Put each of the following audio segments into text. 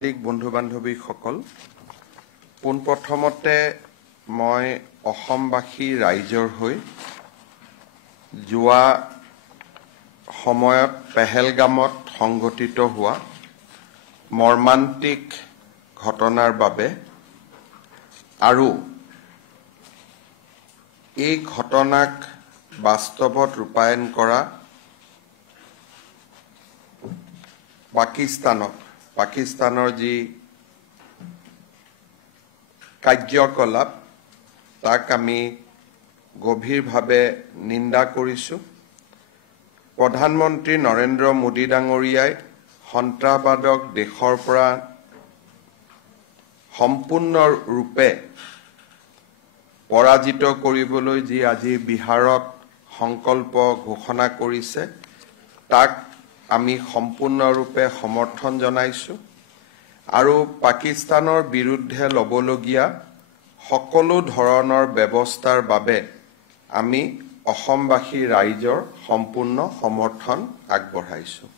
বন্ধু বান্ধৱী সকল পোনপ্ৰথমতে মই অসমবাসী ৰাইজৰ হৈ যোৱা সময়ত পেহেলগামত সংঘটিত হোৱা মৰ্মান্তিক ঘটনাৰ বাবে আৰু এই ঘটনাক বাস্তৱত ৰূপায়ণ কৰা পাকিস্তানৰ যি কাৰ্যকলাপ তাক আমি গভীৰভাৱে নিন্দা কৰিছোঁ। প্ৰধানমন্ত্ৰী নৰেন্দ্ৰ মোদী ডাঙৰীয়াই সন্ত্ৰাসবাদক দেশৰ পৰা সম্পূৰ্ণৰূপে পৰাজিত কৰিবলৈ যি আজি বিহাৰত সংকল্প ঘোষণা কৰিছে তাক আমি সম্পূৰ্ণৰূপে সমৰ্থন জনাইছোঁ আৰু পাকিস্তানৰ বিৰুদ্ধে ল'বলগীয়া সকলো ধৰণৰ ব্যৱস্থাৰ বাবে আমি অসমবাসী ৰাইজৰ সম্পূৰ্ণ সমৰ্থন আগবঢ়াইছোঁ।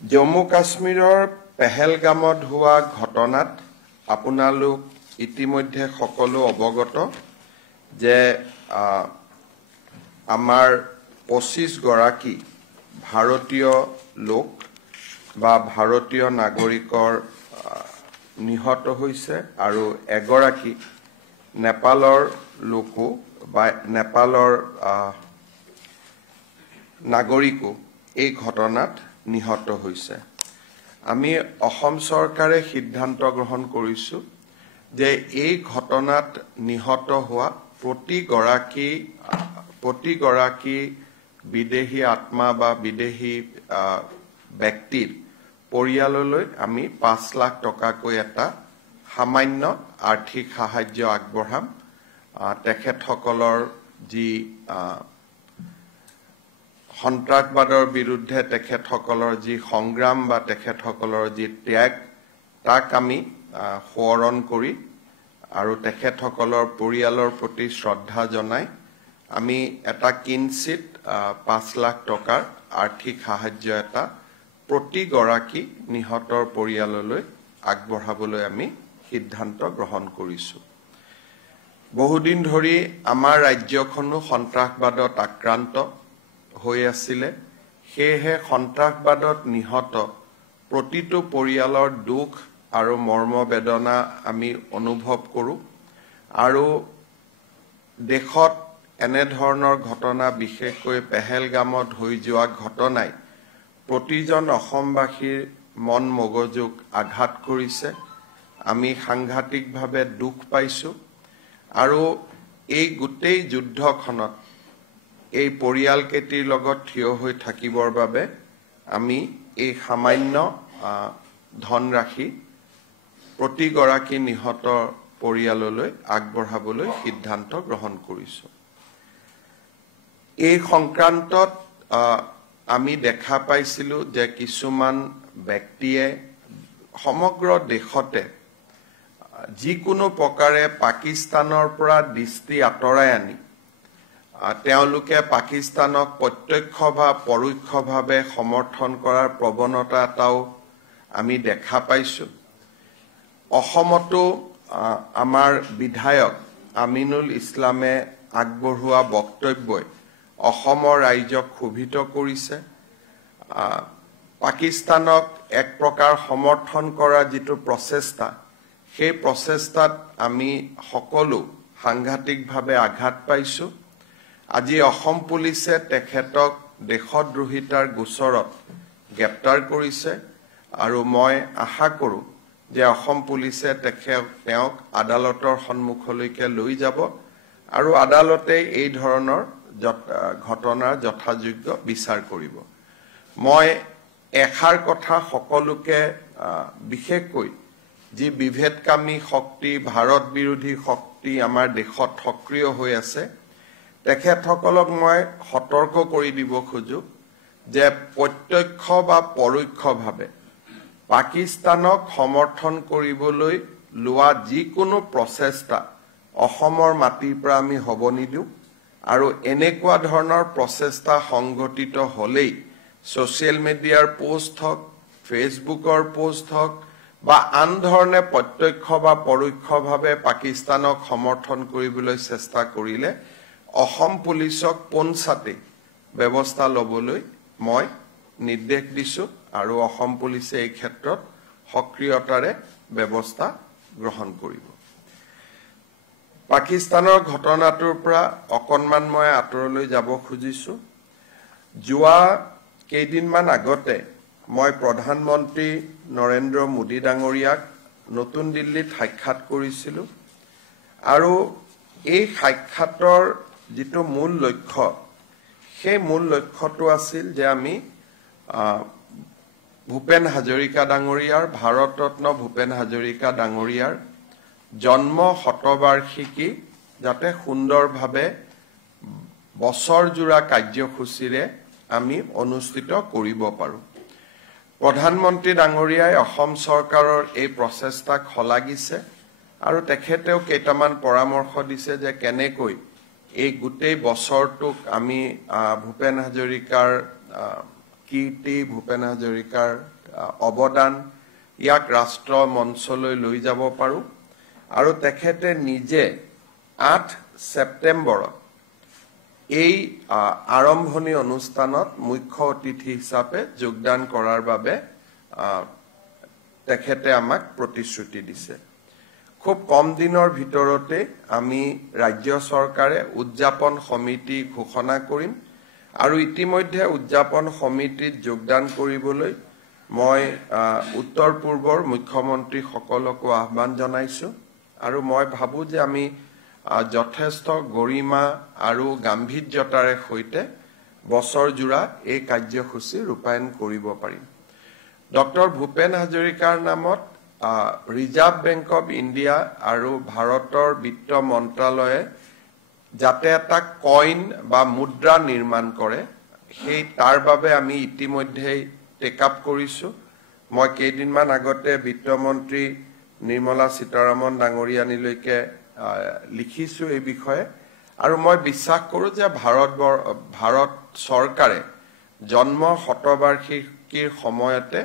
জম্মু কাশ্মীৰৰ পেহেলগামত হোৱা ঘটনাত আপোনালোক ইতিমধ্যে সকলো অৱগত যে আমাৰ 25 গৰাকী ভাৰতীয় লোক বা ভাৰতীয় নাগৰিকৰ নিহত হৈছে আৰু এগৰাকী নেপালৰ লোকো বা নেপালৰ নাগৰিকো এই ঘটনাত নিহত হৈছে। আমি অসম চৰকাৰে সিদ্ধান্ত গ্ৰহণ কৰিছোঁ যে এই ঘটনাত নিহত হোৱা প্ৰতিগৰাকী বিদেশী আত্মা বা বিদেশী ব্যক্তিৰ পৰিয়াললৈ আমি 5 লাখ টকাকৈ এটা সামান্য আৰ্থিক সাহায্য আগবঢ়াম। তেখেতসকলৰ যি সন্ত্ৰাসবাদৰ বিৰুদ্ধে তেখেতসকলৰ যি সংগ্ৰাম বা তেখেতসকলৰ যি ত্যাগ তাক আমি সোঁৱৰণ কৰি আৰু তেখেতসকলৰ পৰিয়ালৰ প্ৰতি শ্ৰদ্ধা জনাই আমি এটা কিঞ্চিত 5 লাখ টকাৰ আৰ্থিক সাহায্য এটা প্ৰতিগৰাকী নিহতৰ পৰিয়াললৈ আগবঢ়াবলৈ আমি সিদ্ধান্ত গ্ৰহণ কৰিছোঁ। বহুদিন ধৰি আমাৰ ৰাজ্যখনো সন্ত্ৰাসবাদত আক্ৰান্ত হৈ আছিল। সেয়েহে সন্ত্ৰাসবাদত নিহত প্ৰতিটো পৰিয়ালৰ দুখ আৰু মৰ্মবেদনা আমি অনুভৱ কৰোঁ আৰু দেশত এনেধৰণৰ ঘটনা বিশেষকৈ পেহেলগামত হৈ যোৱা ঘটনাই প্ৰতিজন অসমবাসীৰ মন মগজুক আঘাত কৰিছে। আমি সাংঘাতিকভাৱে দুখ পাইছোঁ আৰু এই গোটেই যুদ্ধখনত এই পৰিয়ালকেইটিৰ লগত থিয় হৈ থাকিবৰ বাবে আমি এই সামান্য ধনৰাশি প্ৰতিগৰাকী নিহত পৰিয়াললৈ আগবঢ়াবলৈ সিদ্ধান্ত গ্ৰহণ কৰিছোঁ। এই সংক্ৰান্তত আমি দেখা পাইছিলোঁ যে কিছুমান ব্যক্তিয়ে সমগ্ৰ দেশতে যিকোনো প্ৰকাৰে পাকিস্তানৰ পৰা দৃষ্টি আঁতৰাই আনি তেওঁলোকে পাকিস্তানক প্ৰত্যক্ষ বা পৰোক্ষভাৱে সমৰ্থন কৰাৰ প্ৰৱণতা এটাও আমি দেখা পাইছোঁ। অসমতো আমাৰ বিধায়ক আমিনুল ইছলামে আগবঢ়োৱা বক্তব্যই অসমৰ ৰাইজক ক্ষোভিত কৰিছে। পাকিস্তানক এক প্ৰকাৰ সমৰ্থন কৰাৰ যিটো প্ৰচেষ্টা সেই প্ৰচেষ্টাত আমি সকলো সাংঘাতিকভাৱে আঘাত পাইছোঁ। আজি অসম পুলিচে তেখেতক দেশদ্ৰোহিতাৰ গোচৰত গ্ৰেপ্তাৰ কৰিছে আৰু মই আশা কৰোঁ যে অসম পুলিচে তেওঁক আদালতৰ সন্মুখলৈকে লৈ যাব আৰু আদালতে এই ধৰণৰ ঘটনাৰ যথাযোগ্য বিচাৰ কৰিব। মই এষাৰ কথা সকলোকে বিশেষকৈ যি বিভেদকামী শক্তি ভাৰত বিৰোধী শক্তি আমাৰ দেশত সক্ৰিয় হৈ আছে তেখেতসকলক মই সতৰ্ক কৰি দিব খোজোঁ যে প্ৰত্যক্ষ বা পৰোক্ষভাৱে পাকিস্তানক সমৰ্থন কৰিবলৈ লোৱা যিকোনো প্ৰচেষ্টা অসমৰ মাটিৰ পৰা আমি হ'ব নিদিওঁ আৰু এনেকুৱা ধৰণৰ প্ৰচেষ্টা সংঘটিত হ'লেই ছ'চিয়েল মিডিয়াৰ পোষ্ট হওক ফেসবুকৰ পোষ্ট হওক বা আন ধৰণে প্ৰত্যক্ষ বা পৰোক্ষভাৱে পাকিস্তানক সমৰ্থন কৰিবলৈ চেষ্টা কৰিলে অসম পুলিচক পোনছাতে ব্যৱস্থা ল'বলৈ মই নিৰ্দেশ দিছো আৰু অসম পুলিচে এই ক্ষেত্ৰত সক্ৰিয়তাৰে ব্যৱস্থা গ্ৰহণ কৰিব পাকিস্তানৰ ঘটনাটোৰ পৰা অকণমান মই আঁতৰলৈ যাব খুজিছো যোৱা কেইদিনমান আগতে মই প্ৰধানমন্ত্ৰী নৰেন্দ্ৰ মোদী ডাঙৰীয়াক নতুন দিল্লীত সাক্ষাৎ কৰিছিলো আৰু এই সাক্ষাতৰ যেটো মূল লক্ষ্য সেই মূল লক্ষ্যটো আছিল যে আমি ভূপেন হাজৰিকা ডাঙৰীয়াৰ ভাৰতৰত্ন ভূপেন হাজৰিকা ডাঙৰীয়াৰ জন্ম শতবাৰ্ষিকী যাতে সুন্দৰভাৱে বছৰজোৰা কাৰ্যসূচীৰে আমি অনুষ্ঠিত কৰিব পাৰো প্ৰধানমন্ত্ৰী ডাঙৰীয়াই অসম চৰকাৰৰ এই প্ৰচেষ্টাক শলাগিছে আৰু তেখেতেও কেইটামান পৰামৰ্শ দিছে যে কেনেকৈ এই গোটেই বছৰটোক আমি ভূপেন হাজৰিকাৰ কীৰ্তি ভূপেন হাজৰিকাৰ অৱদান ইয়াক ৰাষ্ট্ৰ মঞ্চলৈ লৈ যাব পাৰো আৰু তেখেতে নিজে 8 ছেপ্টেম্বৰত এই আৰম্ভণি অনুষ্ঠানত মুখ্য অতিথি হিচাপে যোগদান কৰাৰ বাবে তেখেতে আমাক প্ৰতিশ্ৰুতি দিছে খুব কম দিনৰ ভিতৰতে আমি ৰাজ্য চৰকাৰে উদযাপন সমিতি ঘোষণা কৰিম আৰু ইতিমধ্যে উদযাপন সমিতিত যোগদান কৰিবলৈ মই উত্তৰ পূৰ্বৰ মুখ্যমন্ত্ৰী সকলকো আহ্বান জনাইছো আৰু মই ভাবো যে আমি যথেষ্ট গৰিমা আৰু গাম্ভীৰ্যতাৰে সৈতে বছৰজোৰা এই কাৰ্যসূচী ৰূপায়ণ কৰিব পাৰিম ডক্টৰ ভূপেন হাজৰিকাৰ নামত ৰিজাৰ্ভ বেংক অফ ইণ্ডিয়া আৰু ভাৰতৰ বিত্ত মন্ত্ৰালয়ে যাতে এটা কইন বা মুদ্ৰা নিৰ্মাণ কৰে সেই তাৰ বাবে আমি ইতিমধ্যে টেক আপ কৰিছো মই কেইদিনমান আগতে বিত্ত মন্ত্ৰী নিৰ্মলা সীতাৰামন ডাঙৰীয়ানীলৈকে লিখিছো এই বিষয়ে আৰু মই বিশ্বাস কৰো যে ভাৰত চৰকাৰে জন্ম শতবাৰ্ষিকীৰ সময়তে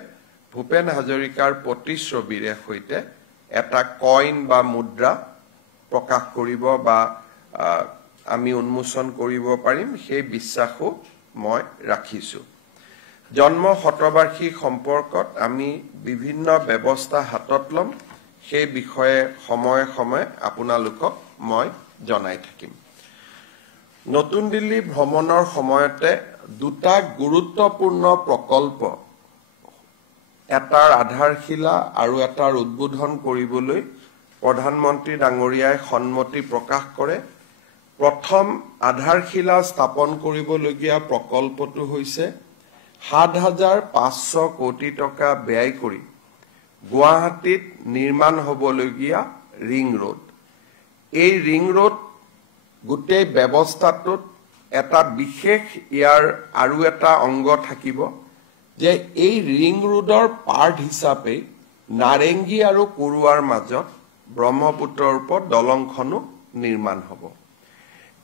ভূপেন হাজৰিকাৰ প্ৰতিশ্ৰুতিৰে সৈতে এটা কইন বা মুদ্ৰা প্ৰকাশ কৰিব বা আমি উন্মোচন কৰিব পাৰিম সেই বিশ্বাসও মই ৰাখিছো জন্ম শতবাৰ্ষিক সম্পৰ্কত আমি বিভিন্ন ব্যৱস্থা হাতত লম সেই বিষয়ে সময়ে সময়ে আপোনালোকক মই জনাই থাকিম নতুন দিল্লী ভ্ৰমণৰ সময়তে দুটা গুৰুত্বপূৰ্ণ প্ৰকল্প এটাৰ আধাৰশিলা আৰু এটাৰ উদ্বোধন কৰিবলৈ প্ৰধানমন্ত্ৰী ডাঙৰীয়াই সন্মতি প্ৰকাশ কৰে প্ৰথম আধাৰশিলা স্থাপন কৰিবলগীয়া প্ৰকল্পটো হৈছে ৭৫০০ কোটি টকা ব্যয় কৰি গুৱাহাটীত নিৰ্মাণ হ'বলগীয়া ৰিং ৰোড এই ৰিং ৰোড গোটেই ব্যৱস্থাটোত এটা বিশেষ ইয়াৰ আৰু এটা অংগ থাকিব যে এই ৰিং ৰোডৰ পাৰ্ট হিচাপে নাৰেংগী আৰু কুৰুৱাৰ মাজত ব্ৰহ্মপুত্ৰৰ ওপৰত দলংখনো নিৰ্মাণ হ'ব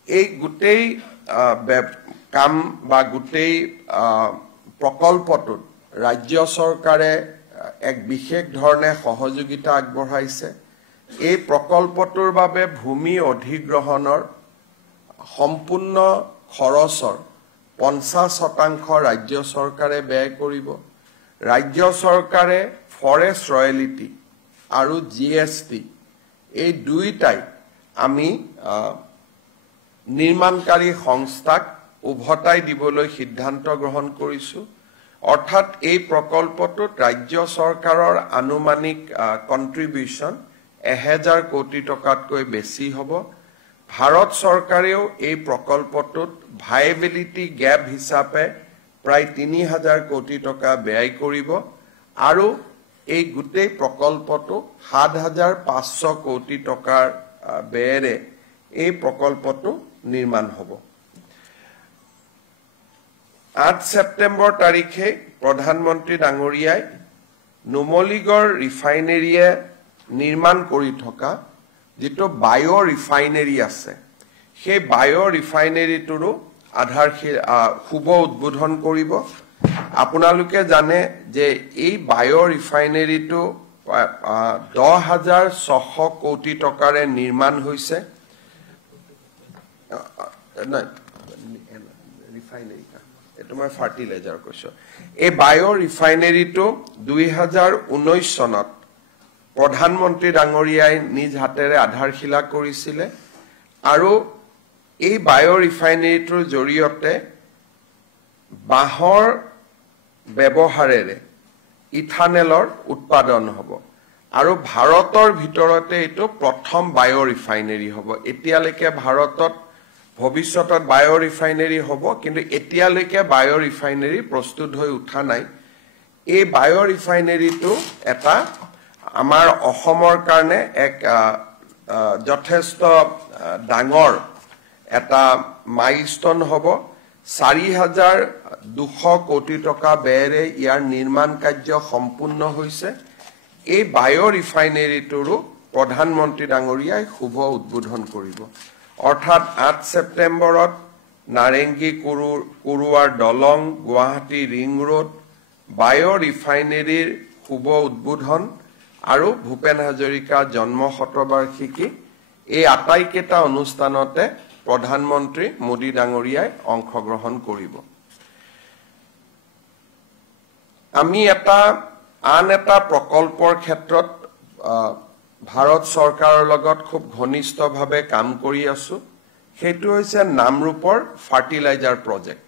এই গোটেই কাম বা গোটেই প্ৰকল্পটোত ৰাজ্য চৰকাৰে এক বিশেষ ধৰণে সহযোগিতা আগবঢ়াইছে এই প্ৰকল্পটোৰ বাবে ভূমি অধিগ্ৰহণৰ সম্পূৰ্ণ খৰচৰ 50% ৰাজ্য চৰকাৰে ব্যয় কৰিব ৰাজ্য চৰকাৰে ফৰেষ্ট ৰয়েলিটি আৰু জিএসটি এই দুইটাই আমি নিৰ্মাণকাৰী সংস্থাক উভতাই দিবলৈ সিদ্ধান্ত গ্ৰহণ কৰিছো অৰ্থাৎ এই প্ৰকল্পটোত ৰাজ্য চৰকাৰৰ আনুমানিক কন্ট্ৰিবিউশন 1000 কোটি টকাতকৈ বেছি হ'ব ভাৰত চৰকাৰেও এই প্ৰকল্পটোত ভাইবিলিটি গ্যাপ হিচাপে প্ৰায় 3000 কোটি টকা ব্যয় কৰিব আৰু এই গোটেই প্ৰকল্পটো 7500 কোটি টকাৰ ব্যয়েৰে এই প্ৰকল্পটো নিৰ্মাণ হ'ব 8 ছেপ্টেম্বৰ তাৰিখে প্ৰধানমন্ত্ৰী ডাঙৰীয়াই নুমলীগড় ৰিফাইনেৰীয়ে নিৰ্মাণ কৰি থকা যেটো বায়ো ৰিফাইনেৰী আছে সেই বায়ো ৰিফাইনেৰীটোৰো শুভ উদ্বোধন কৰিব আপোনালোকে জানে যে এই বায়ো ৰিফাইনেৰীটো 10,600 কোটি টকাৰে নিৰ্মাণ হৈছে ৰিফাইনেৰী এটো মই ফাৰ্টিলাইজাৰ কৈছো এই বায়ো ৰিফাইনেৰীটো 2019 চনত প্ৰধানমন্ত্ৰী ডাঙৰীয়াই নিজ হাতেৰে আধাৰশিলা কৰিছিলে আৰু এই বায়ো ৰিফাইনেৰীটোৰ জৰিয়তে বাহৰ ব্যৱহাৰেৰে ইথানেলৰ উৎপাদন হ'ব আৰু ভাৰতৰ ভিতৰতে এটো প্ৰথম বায়ো ৰিফাইনেৰী হ'ব এতিয়ালৈকে ভাৰতত ভৱিষ্যতত বায়ো ৰিফাইনেৰী হ'ব কিন্তু এতিয়ালৈকে বায়ো ৰিফাইনেৰী প্ৰস্তুত হৈ উঠা নাই এই বায়ো ৰিফাইনেৰীটো এটা আমাৰ অসমৰ কাৰণে এক যথেষ্ট ডাঙৰ এটা মাইলষ্টন হ'ব 4,200 কোটি টকা ব্যয়েৰে ইয়াৰ নিৰ্মাণ কাৰ্য সম্পূৰ্ণ হৈছে এই বায়ো ৰিফাইনেৰীটোৰো প্ৰধানমন্ত্ৰী ডাঙৰীয়াই শুভ উদ্বোধন কৰিব অৰ্থাৎ 8 সেপ্টেম্বৰত নাৰেংগী কুৰুৱাৰ দলং গুৱাহাটী ৰিং ৰোড বায়ো ৰিফাইনেৰীৰ শুভ উদ্বোধন আৰু ভূপেন হাজৰিকা জন্ম শতবাৰ্ষিকী এই আটাইকেইটা অনুষ্ঠানতে প্ৰধানমন্ত্ৰী মোদী ডাঙৰীয়াই অংশগ্ৰহণ কৰিব আমি আন এটা প্ৰকল্পৰ ক্ষেত্ৰত ভাৰত চৰকাৰৰ লগত খুব ঘনিষ্ঠভাৱে কাম কৰি আছো সেইটো হৈছে নামৰূপৰ ফাৰ্টিলাইজাৰ প্ৰজেক্ট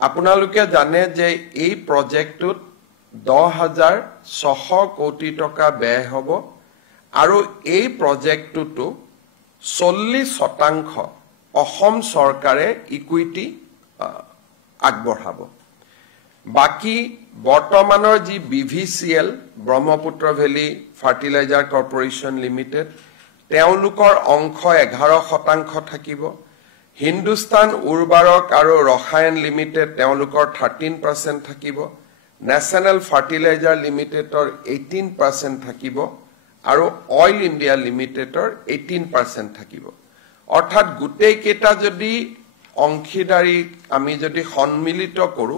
আপোনালোকে জানে যে এই প্ৰজেক্টটোত 10,600 কোটি টকা ব্যয় হ'ব আৰু এই প্ৰজেক্টটো 40% অসম চৰকাৰে ইকুইটি আগবঢ়াব বাকি বৰ্তমানৰ যি BVCL Brahmaputra valley fertilizer corporation limited তেওঁলোকৰ অংশ 11% থাকিব হিন্দুস্তান উৰ্বাৰক আৰু ৰসায়ন লিমিটেড তেওঁলোকৰ 13% থাকিব নেশনাল ফাৰ্টিলাইজাৰ লিমিটেডৰ 18% থাকিব আৰু অইল ইণ্ডিয়া লিমিটেডৰ 18% থাকিব অৰ্থাৎ গুটেই কেটা যদি অংশীদাৰী আমি যদি সন্মিলিত কৰো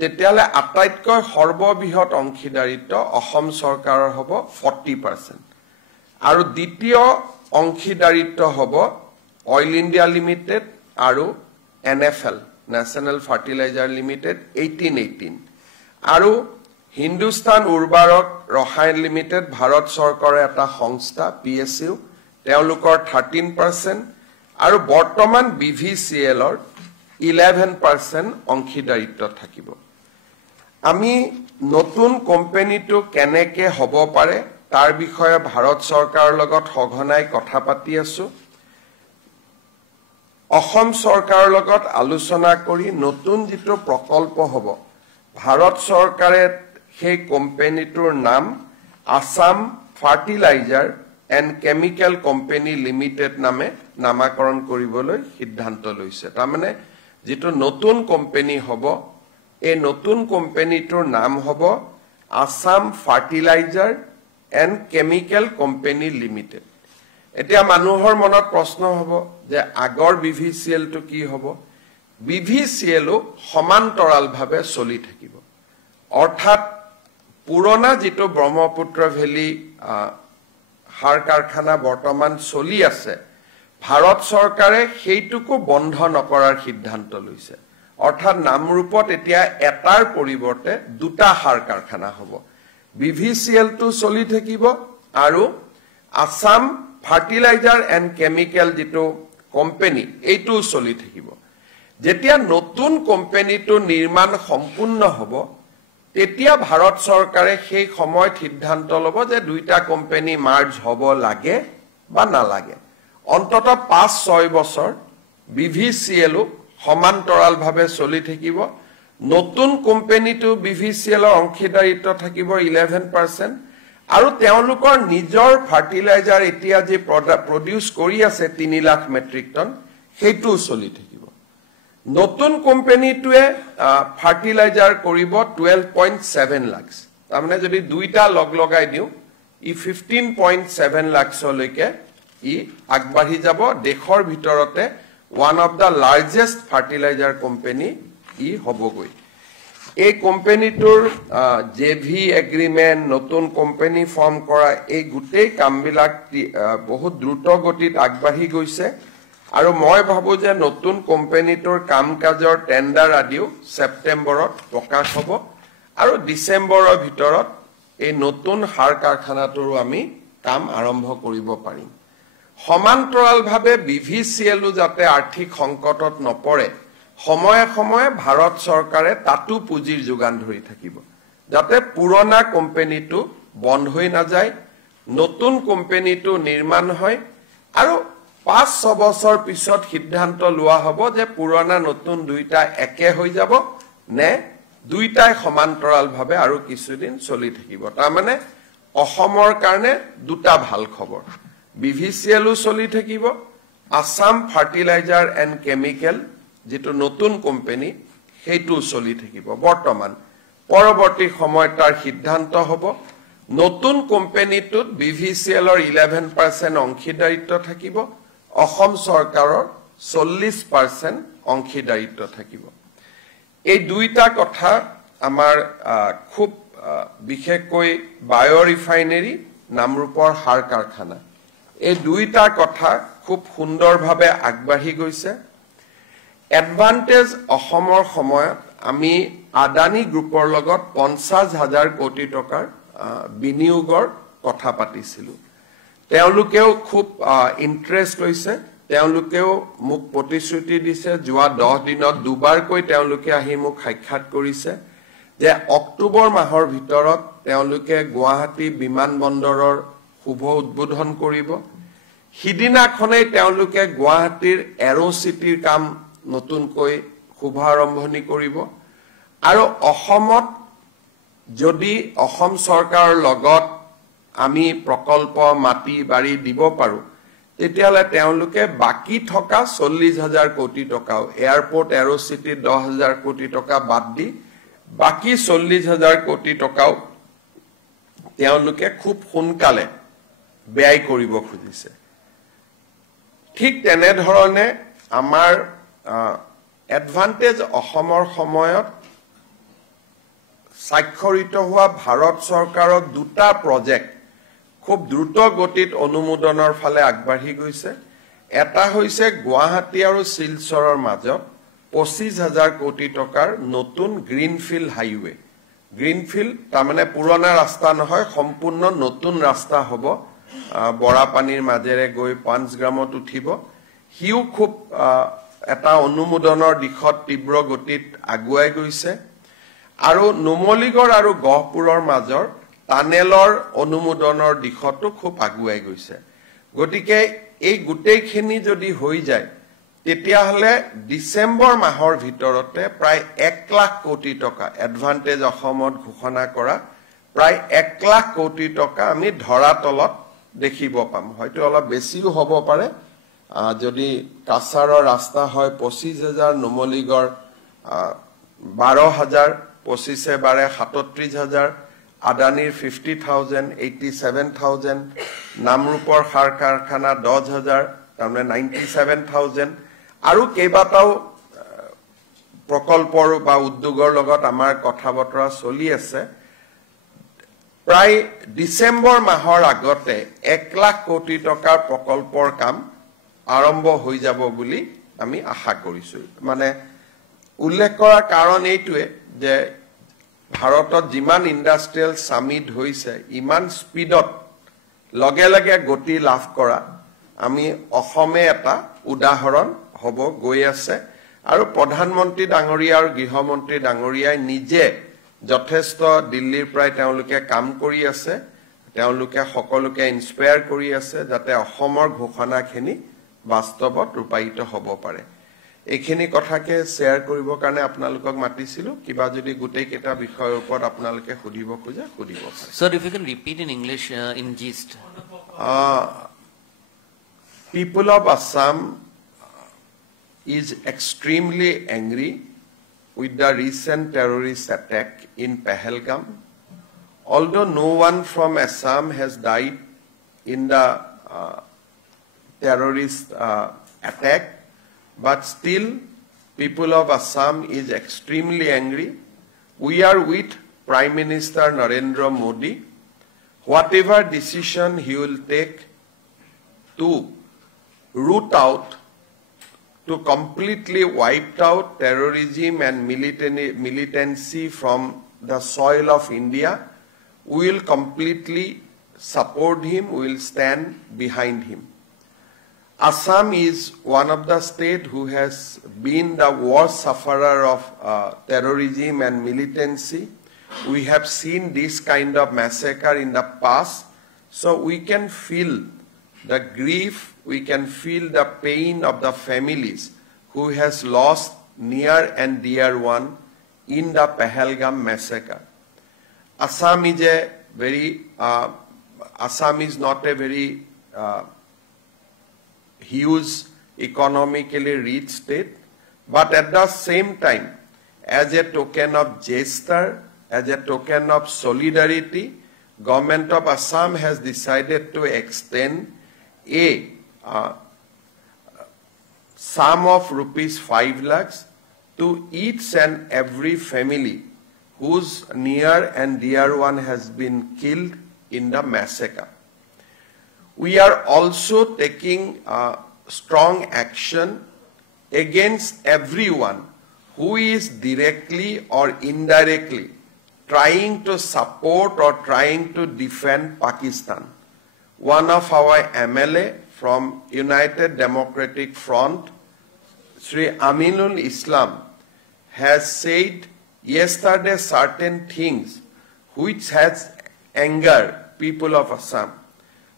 তেতিয়ালে আটাইতকৈ সৰ্ববৃহৎ অংশীদাৰিত্ব অসম চৰকাৰৰ হ'ব 40% আৰু দ্বিতীয় অংশীদাৰিত্ব হ'ব অইল ইণ্ডিয়া লিমিটেড আৰু NFL নেশনাল ফাৰ্টিলাইজাৰ লিমিটেড 18 আৰু হিন্দুস্তান উৰ্বাৰক ৰসায়ন লিমিটেড ভাৰত চৰকাৰৰ এটা সংস্থা PSU তেওঁলোকৰ 13% আৰু বৰ্তমান BVCL ৰ 11% অংশীদাৰিত্ব থাকিব আমি নতুন কোম্পানীটো কেনেকে হ'ব পাৰে তাৰ বিষয়ে ভাৰত চৰকাৰৰ লগত সঘনাই কথা পাতি আছো অসম চৰকাৰৰ লগত আলোচনা কৰি নতুন যিটো প্ৰকল্প হ'ব ভাৰত চৰকাৰে সেই কোম্পানীটোৰ নাম Assam fertilizer and chemical company limited নামে নামাকৰণ কৰিবলৈ সিদ্ধান্ত লৈছে তাৰমানে যেটো নতুন কোম্পানী হ'ব এই নতুন কোম্পানীটোৰ নাম হ'ব Assam fertilizer and chemical company limited এতিয়া মানুহৰ মনত প্ৰশ্ন হ'ব যে আগৰ BVCL টো কি হ'ব BVCL সমান্তৰালভাৱে চলি থাকিব অৰ্থাৎ পুৰণা যেটো ব্ৰহ্মপুত্ৰ ভেলী সাৰ কাৰখানা বৰ্তমান চলি আছে ভাৰত চৰকাৰে সেইটোকো বন্ধ নকৰাৰ সিদ্ধান্ত লৈছে অৰ্থাৎ নামৰূপত এতিয়া এটাৰ পৰিৱৰ্তে দুটা সাৰ কাৰখানা হ'ব BVCL টো চলি থাকিব আৰু আসাম ফাৰ্টিলাইজাৰ এণ্ড কেমিকেল যেটো কোম্পানী এইটো চলি থাকিব যেতিয়া নতুন কোম্পানীটো নিৰ্মাণ সম্পূৰ্ণ হ'ব তেতিয়া ভাৰত চৰকাৰে সেই সময়ত সিদ্ধান্ত ল'ব যে দুইটা কোম্পানী মাৰ্জ হ'ব লাগে বা নালাগে অন্তত 5-6 বছৰ BVCL সমান্তৰালভাৱে চলি থাকিব নতুন কোম্পানীটো BVCL অংশীদাৰিত্ব থাকিব 11% আৰু তেওঁলোকৰ নিজৰ ফাৰ্টিলাইজাৰ এতিয়া যে প্ৰডিউস কৰি আছে 3 লাখ মেট্ৰিক টন হেতু চলি থাকিব নতুন কোম্পানীটোৱে ফাৰ্টিলাইজাৰ কৰিব 12.7 লাখ তাৰমানে যদি দুইটা লগ লগাই দিও ই 15.7 লাখলৈকে ই আগবাঢ়ি যাব দেশৰ ভিতৰতে one of the largest fertilizer company ই হবগৈ এই কোম্পানীটোৰ জেভি এগ্ৰিমেণ্ট নতুন কোম্পানী ফৰ্ম কৰা এই গোটেই কামবিলাক বহুত দ্ৰুত গতিত আগবাঢ়ি গৈছে আৰু মই ভাবো যে নতুন কোম্পানীটোৰ কাম কাজৰ টেণ্ডাৰ আদিও সেপ্টেম্বৰত প্ৰকাশ হ'ব আৰু ডিসেম্বৰৰ ভিতৰত এই নতুন সাৰ কাৰখানাটোৰ আমি কাম আৰম্ভ কৰিব পাৰিম সমান্তৰালভাৱে বিভিচিএলও যাতে আৰ্থিক সংকটত নপৰে সময়ে সময়ে ভাৰত চৰকাৰে তাতো পুঁজিৰ যোগান ধৰি থাকিব যাতে পুৰণা কোম্পানীটো বন্ধ হৈ নাযায় নতুন কোম্পানীটো নিৰ্মাণ হয় আৰু 5-6 বছৰ পিছত সিদ্ধান্ত লোৱা হ'ব যে পুৰণা নতুন দুইটা একে হৈ যাব নে দুইটাই সমান্তৰালভাৱে আৰু কিছুদিন চলি থাকিব তাৰ মানে অসমৰ কাৰণে দুটা ভাল খবৰ বিভিচিএলও চলি থাকিব আসাম ফাৰ্টিলাইজাৰ এণ্ড কেমিকেল যেটো নতুন কোম্পানী হেতু চলি থাকিব বৰ্তমান পৰৱৰ্তী সময়ত তাৰ সিদ্ধান্ত হ'ব নতুন কোম্পানীটোত বিভিচিএলৰ 11% অংশীদাৰিত্ব থাকিব অসম চৰকাৰৰ 40% অংশীদাৰিত্ব থাকিব এই দুইটা কথা আমাৰ খুব বিশেষকৈ বায়ো ৰিফাইনাৰী নামৰূপৰ সাৰ কাৰখানা এই দুইটা কথা খুব সুন্দৰভাৱে আগবাঢ়ি গৈছে এডভান্টেজ অসমৰ সময়ত আমি আদানী গ্ৰুপৰ লগত 50,000 কোটি টকাৰ বিনিয়োগৰ কথা পাতিছিলো তেওঁলোকেও খুব ইন্টাৰেষ্ট লৈছে তেওঁলোকেও মোক প্ৰতিশ্ৰুতি দিছে যোৱা 10 দিনত দুবাৰকৈ তেওঁলোকে আহি মোক সাক্ষাৎ কৰিছে যে অক্টোবৰ মাহৰ ভিতৰত তেওঁলোকে গুৱাহাটী বিমানবন্দৰৰ শুভ উদ্বোধন কৰিব হিদিনাখনেই তেওঁলোকে গুৱাহাটীৰ এৰো চিটিৰ কাম নতুনকৈ শুভ আৰম্ভণি কৰিব আৰু অসমত যদি অসম চৰকাৰৰ লগত আমি প্ৰকল্প মাটি বাৰী দিব পাৰো তেতিয়ালে তেওঁলোকে বাকি থকা 40,000 কোটি টকা এয়াৰপোৰ্ট এৰো চিটি 10,000 কোটি টকা বাদ দি বাকি 40,000 কোটি টকাও তেওঁলোকে খুব সোনকালে ব্যয় কৰিব খুজিছে ঠিক তেনে ধৰণে আমাৰ এডভান্টেজ অসমৰ সময়ত স্বাক্ষৰিত হোৱা ভাৰত চৰকাৰৰ দুটা প্ৰজেক্ট খুব দ্ৰুত গতিত অনুমোদনৰ ফালে আগবাঢ়ি গৈছে এটা হৈছে গুৱাহাটী আৰু শিলচৰৰ মাজত 25,000 কোটি টকাৰ নতুন গ্ৰীনফিল্ড হাইৱে গ্ৰীনফিল্ড তাৰমানে পুৰণা ৰাস্তা নহয় সম্পূৰ্ণ নতুন ৰাস্তা হ'ব বৰাপানীৰ মাজেৰে গৈ পাঞ্চগ্ৰামত উঠিব হিউ খুব এটা অনুমোদনৰ দিশত তীব্ৰ গতিত আগুৱাই গৈছে আৰু নুমলীগড় আৰু গহপুৰৰ মাজৰ টানেলৰ অনুমোদনৰ দিশতো খুব আগুৱাই গৈছে গতিকে এই গোটেইখিনি যদি হৈ যায় তেতিয়াহলে ডিসেম্বৰ মাহৰ ভিতৰতে প্ৰায় 1 লাখ কোটি টকা এডভান্টেজ অসমত ঘোষণা কৰা প্ৰায় 1 লাখ কোটি টকা আমি ধৰাতলত দেখিব পাম হয়তো অলপ বেছিও হ'ব পাৰে যদি কাছাৰৰ ৰাস্তা হয় 25,000 নুমলীগড় 12,000 25 বাৰে 37,000 আদানীৰ 50,000 87,000 নামৰূপৰ সাৰ কাৰখানা 10,000 তাৰমানে 97,000 আৰু কেইবাটাও প্ৰকল্পৰ বা উদ্যোগৰ লগত আমাৰ কথা বতৰা চলি আছে প্ৰায় ডিসেম্বৰ মাহৰ আগতে 1 লাখ কোটি টকাৰ প্ৰকল্পৰ কাম আৰম্ভ হৈ যাব বুলি আমি আশা কৰিছো মানে উল্লেখ কৰাৰ কাৰণ এইটোৱে যে ভাৰতত যিমান ইন্ডাষ্ট্ৰিয়েল সামিট হৈছে ইমান স্পিডত লগে লগে গতি লাভ কৰা আমি অসমে এটা উদাহৰণ হ'ব গৈ আছে আৰু প্ৰধানমন্ত্ৰী ডাঙৰীয়া আৰু গৃহমন্ত্ৰী ডাঙৰীয়াই নিজে যথেষ্ট দিল্লীৰ প্ৰায় তেওঁলোকে কাম কৰি আছে তেওঁলোকে সকলোকে ইনস্পায়াৰ কৰি আছে যাতে অসমৰ ঘোষণাখিনি বাস্তৱত ৰূপায়িত হ'ব পাৰে এইখিনি কথাকে শেয়াৰ কৰিবৰ কাৰণে আপোনালোকক মাতিছিলো কিবা যদি গোটেই কেটা বিষয়ৰ ওপৰত আপোনালোকে সুধিব খোজে সুধিব পাৰে Sir, if you can repeat in English in gist. People of Assam is extremely angry with the recent terrorist attack in Pahalgam. Although no one from Assam has died in the terrorist attack, but still people of Assam is extremely angry. we are with Prime Minister Narendra Modi. Whatever decision he will take to root out, to completely wipe out terrorism and militancy from the soil of India, we will completely support him, we will stand behind him. Assam is one of the states who has been the worst sufferer of terrorism and militancy. We have seen this kind of massacre in the past, so we can feel the grief, we can feel the pain of the families who has lost near and dear one in the Pahalgam massacre. Assam is a very, Assam is not a very huge economically rich state, but at the same time, as a token of gesture, as a token of solidarity, Government of Assam has decided to extend a sum of rupees 5 lakhs to each and every family whose near and dear one has been killed in the massacre. We are also taking strong action against everyone who is directly or indirectly trying to support or trying to defend Pakistan. One of our MLA from United Democratic Front, Sri Aminul Islam, has said yesterday certain things which has angered people of Assam.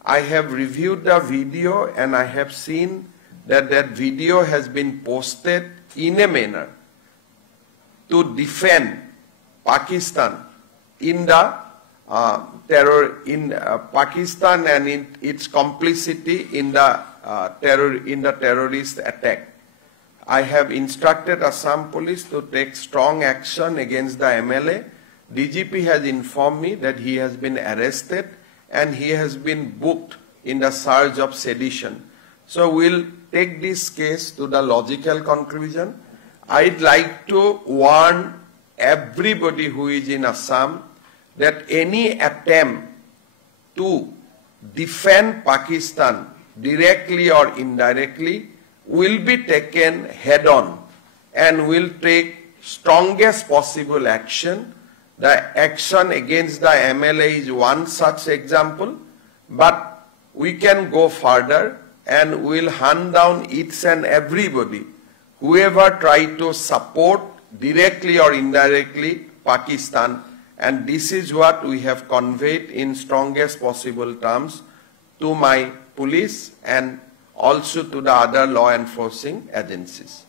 I have reviewed the video and I have seen that that video has been posted in a manner to defend Pakistan in the terror in Pakistan and in its complicity in the terrorist attack. I have instructed Assam Police to take strong action against the MLA. DGP has informed me that he has been arrested and he has been booked in the charge of sedition. So we'll take this case to the logical conclusion. I'd like to warn everybody who is in Assam that any attempt to defend Pakistan directly or indirectly will be taken head on and will take strongest possible action. The action against the MLA is one such example, but we can go further and we'll hunt down each and everybody, whoever try to support directly or indirectly Pakistan, and this is what we have conveyed in strongest possible terms to my police and also to the other law enforcing agencies.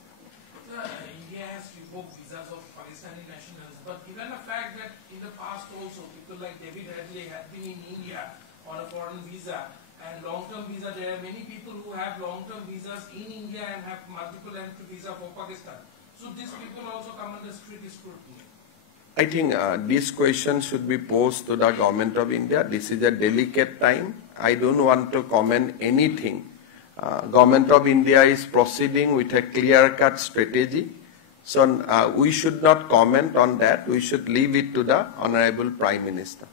India has revoked visas of Pakistani nationals, but given the fact that in the past also people like David Hadley had been in India on a foreign visa and long-term visa, there are many people who have long-term visas in India and have multiple entry visa for Pakistan. So these people also come under strict scrutiny. I think this question should be posed to the Government of India. This is a delicate time. I don't want to comment anything. Government of India is proceeding with a clear-cut strategy. So we should not comment on that. We should leave it to the Honorable Prime Minister.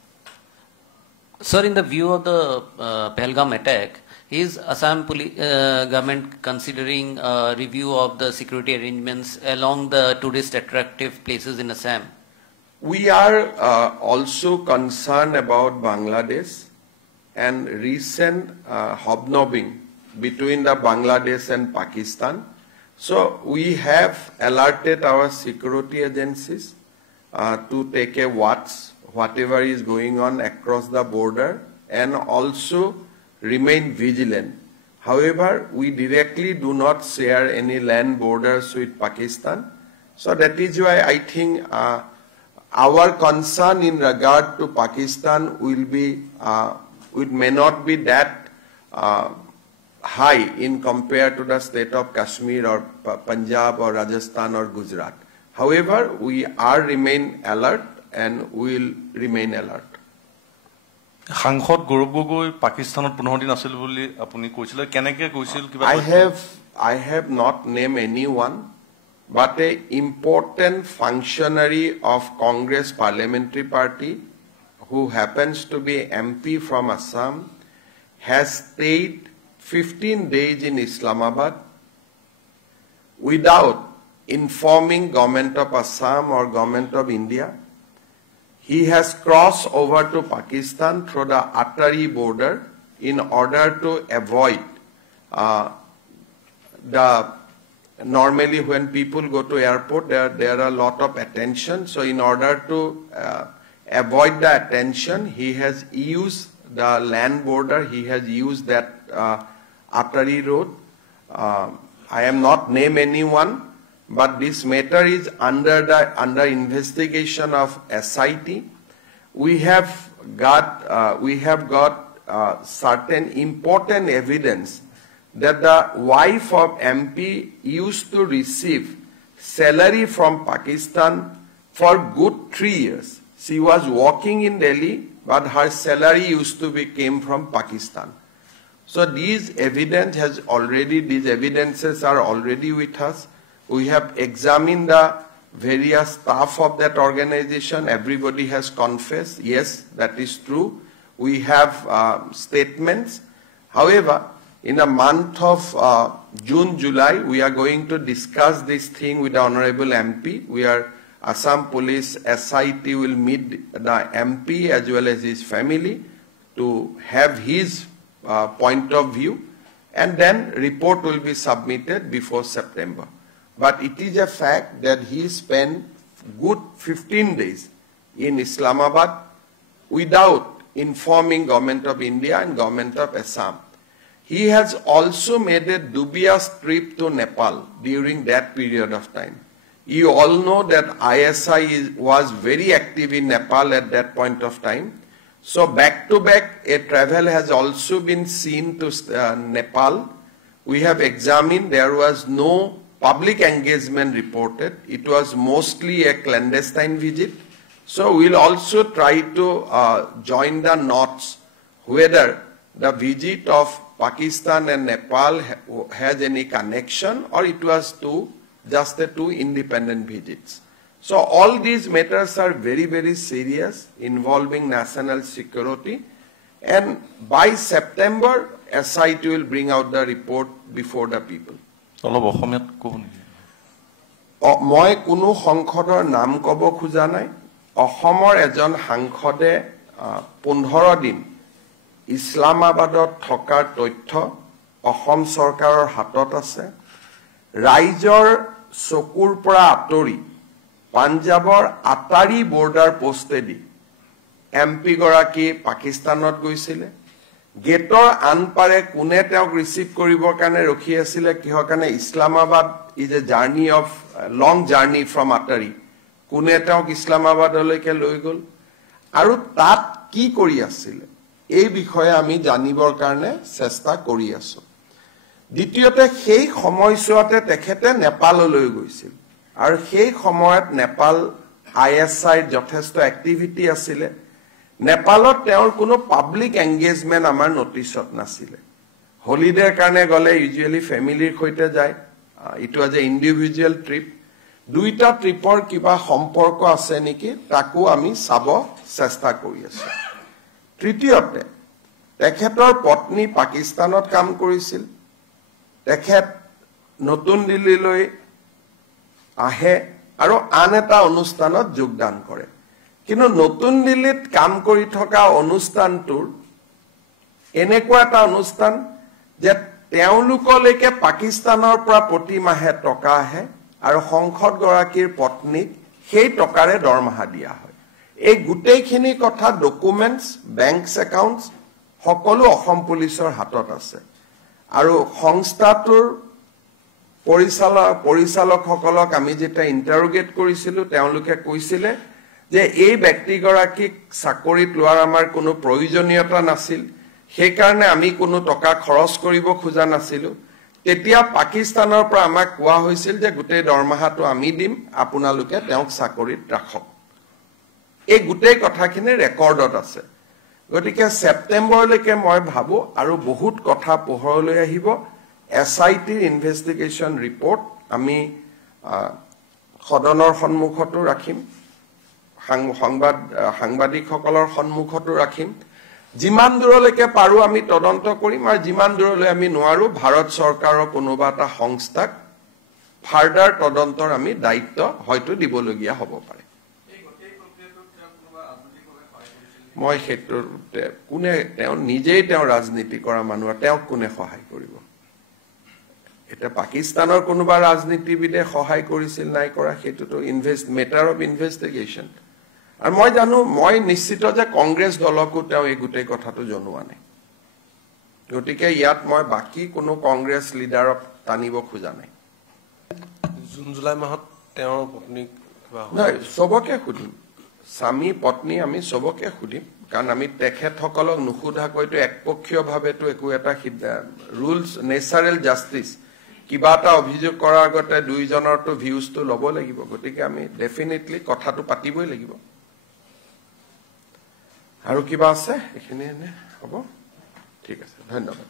Sir, in the view of the Pahalgam attack, is Assam government considering a review of the security arrangements along the tourist attractive places in Assam? We are also concerned about Bangladesh and recent hobnobbing between the Bangladesh and Pakistan. So we have alerted our security agencies to take a watch whatever is going on across the border and also remain vigilant. However, we directly do not share any land borders with Pakistan. So that is why I think our concern in regard to Pakistan will be, it may not be that high in compared to the state of Kashmir or Punjab or Rajasthan or Gujarat. However, we are remain alert and will remain alert. Sangsad Gaurav Gogoi Pakistanot 15 din asil boli apuni koichile keneke koisil kiba I have not named anyone, but an important functionary of Congress Parliamentary Party who happens to be MP from Assam has stayed 15 days in Islamabad without informing government of Assam or government of India. He has crossed over to Pakistan through the Attari border in order to avoid normally when people go to airport, there are a lot of attention. So in order to avoid the attention, he has used the land border. He has used that Attari road. I am not name anyone, but this matter is under investigation of SIT. We have got certain important evidence that the wife of MP used to receive salary from Pakistan for good 3 years. She was working in Delhi, but her salary used to came from Pakistan. So these evidences are already with us. We have examined the various staff of that organization. Everybody has confessed, yes, that is true. We have statements. However, in the month of June, July, we are going to discuss this thing with the Honorable MP. Assam Police SIT will meet the MP as well as his family to have his point of view, and then report will be submitted before September. But it is a fact that he spent good 15 days in Islamabad without informing Government of India and Government of Assam. He has also made a dubious trip to Nepal during that period of time. You all know that ISI was very active in Nepal at that point of time. So back to back, a travel has also been seen to Nepal. We have examined, there was no public engagement reported. It was mostly a clandestine visit. So we'll also try to join the knots whether the visit of Pakistan and Nepal has any connection or it was just two independent visits. So all these matters are very, very serious, involving national security. And by September, SIT will bring out the report before the people. মই কোনো সংসদৰ নাম কব খোজা নাই অসমৰ এজন সাংসদে 15 দিন ইছলামাবাদত থকাৰ তথ্য অসম চৰকাৰৰ হাতত আছে ৰাইজৰ চকুৰ পৰা আতৰি পাঞ্জাবৰ আটাৰি বৰ্ডাৰ পোষ্টেদি এমপি গৰাকী পাকিস্তানত গৈছিলে গেটৰ আনপাৰে কোনে তেওঁক ৰিসিভ কৰিবৰ কাৰণে ৰখি আছিল কিহৰ কাৰণে Islamabad is a journey of long journey from Attari কোনে তেওঁক ইছলামাবাদলৈকে লৈ গল আৰু তাত কি কৰি আছিল এই বিষয়ে আমি জানিবৰ কাৰণে চেষ্টা কৰি আছো দ্বিতীয়তে সেই সময়ছোৱাতে তেখেতে নেপাললৈ গৈছিল আৰু সেই সময়ত নেপাল ISI যথেষ্ট এক্টিভিটি আছিল নেপালত তেওঁৰ কোনো পাব্লিক এংগেজমেন্ট আমাৰ নোটিছত নাছিল হলিডেৰ কাৰণে গলে ইউজুৱেলি ফ্যামিলিৰ সৈতে যায় it was A individual trip দুইটা ট্ৰিপৰ কিবা সম্পৰ্ক আছে নেকি তাকো আমি চাব চেষ্টা কৰি আছো তৃতীয়তে তেখেতৰ পত্নী পাকিস্তানত কাম কৰিছিল তেখেত নতুন দিল্লীলৈ আহে আৰু আন এটা অনুষ্ঠানত যোগদান কৰে কিন্তু নতুন দিল্লীত কাম কৰি থকা অনুষ্ঠানটোৰ এনেকুৱা এটা অনুষ্ঠান যে তেওঁলোকলৈকে পাকিস্তানৰ পৰা প্ৰতি মাহে টকা আহে আৰু সংসদ গৰাকীৰ পত্নীক সেই টকাৰে দৰমহা দিয়া হয় এই গুটেইখিনি কথা ডকুমেন্টস বেংকস একাউন্টস সকলো অসম পুলিচৰ হাতত আছে আৰু সংস্থাটোৰ পৰিচালকসকলক আমি যেটা ইন্টাৰোগেট কৰিছিল তেওঁলোকে কৈছিল যে এই ব্যক্তিগৰাকীক চাকৰিত লোৱাৰ আমাৰ কোনো প্ৰয়োজনীয়তা নাছিল সেই কাৰণে আমি কোনো টকা খৰচ কৰিব খোজা নাছিল তেতিয়া পাকিস্তানৰ পৰা আমাক কোৱা হৈছিল যে গুটেই দৰমহাটো আমি দিম আপোনালোকে তেওঁক চাকৰিত ৰাখক এই গুটেই কথাখিনি ৰেকৰ্ডত আছে গতিকে সেপ্টেম্বৰলৈকে মই ভাবো আৰু বহুত কথা পোহৰলৈ আহিব SIT ইনভেষ্টিগেশ্যন ৰিপৰ্ট আমি সদনৰ সন্মুখতো ৰাখিম, সাংবাদিকসকলৰ সন্মুখতো ৰাখিম। যিমান দূৰলৈকে পাৰো আমি তদন্ত কৰিম, আৰু যিমান দূৰলৈ আমি নোৱাৰো ভাৰত চৰকাৰৰ কোনোবা এটা সংস্থাক ফাৰ্ডাৰ তদন্তৰ আমি দায়িত্ব হয়তো দিবলগীয়া হ'ব পাৰে। মই ক্ষেত্ৰতে কোনে তেওঁ নিজেই তেওঁ ৰাজনীতি কৰা মানুহ, তেওঁক কোনে সহায় কৰিব? এটা পাকিস্তানৰ কোনোবা ৰাজনীতিবিদে সহায় কৰিছিল নাই কৰা, সেইটোতো মেটাৰ অফ ইনভেষ্টিগেশ্যন। আৰু মই জানো, মই নিশ্চিত যে কংগ্ৰেছ দলকো তেওঁ এই গোটেই কথাটো জনোৱা নাই। গতিকে ইয়াত মই বাকী কোনো কংগ্ৰেছ লিডাৰক টানিব খোজা নাই। জুন জুলাই মাহত তেওঁৰ পত্নীক নাই, চবকে সুধিম, স্বামী পত্নী আমি চবকে সুধিম, কাৰণ আমি তেখেতসকলক নুসুধাকৈতো একপক্ষীয়ভাৱেতো একো এটা ৰুলছ নেচাৰেল জাষ্টিচ কিবা এটা অভিযোগ কৰাৰ আগতে দুইজনৰতো ভিউজটো ল'ব লাগিব। গতিকে আমি ডেফিনেটলি কথাটো পাতিবই লাগিব। আৰু কিবা আছে? এইখিনি হ'ব, ঠিক আছে, ধন্যবাদ।